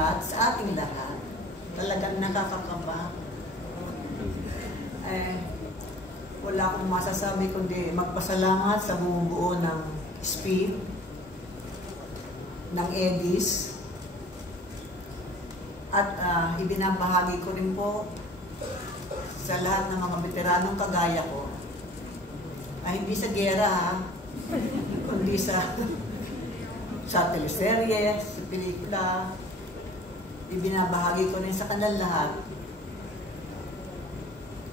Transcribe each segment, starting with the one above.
lahat, sa ating lahat. Talagang nakakakaba. Wala akong masasabi kundi magpasalamat sa bumubuo ng SPID, ng EDIS, at ibinabahagi ko rin po sa lahat ng mga veteranong kagaya ko, hindi sa giyera kundi sa teleserye, sa pelikula. Ibinabahagi ko rin sa kanila lahat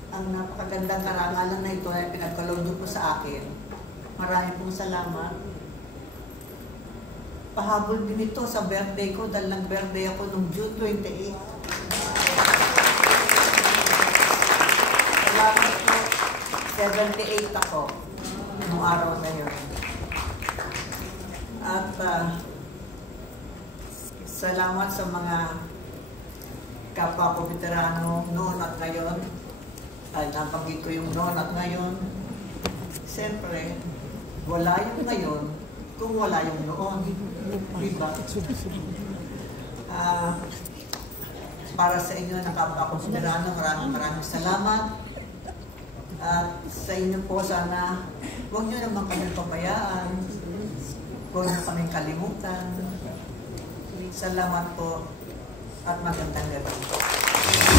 ang napakagandang karangalan na ito ay pinagkaloob po sa akin. Marami pong salamat. Pahabol din ito sa birthday ko dahil nag-birthday ako noong June 28. Salamat po. 78 ako noong araw na yun. At salamat sa mga kapwa ko veterano noon at ngayon. Ay, napanggit ko yung noon at ngayon. Siyempre, wala yung ngayon kung wala yung noon. Diba? Para sa inyo, nakapwa kong veterano, maraming salamat. At sa inyo po, sana huwag nyo naman kami pabayaan. Huwag nyo kami kalimutan. Salamat po at magandang gabi.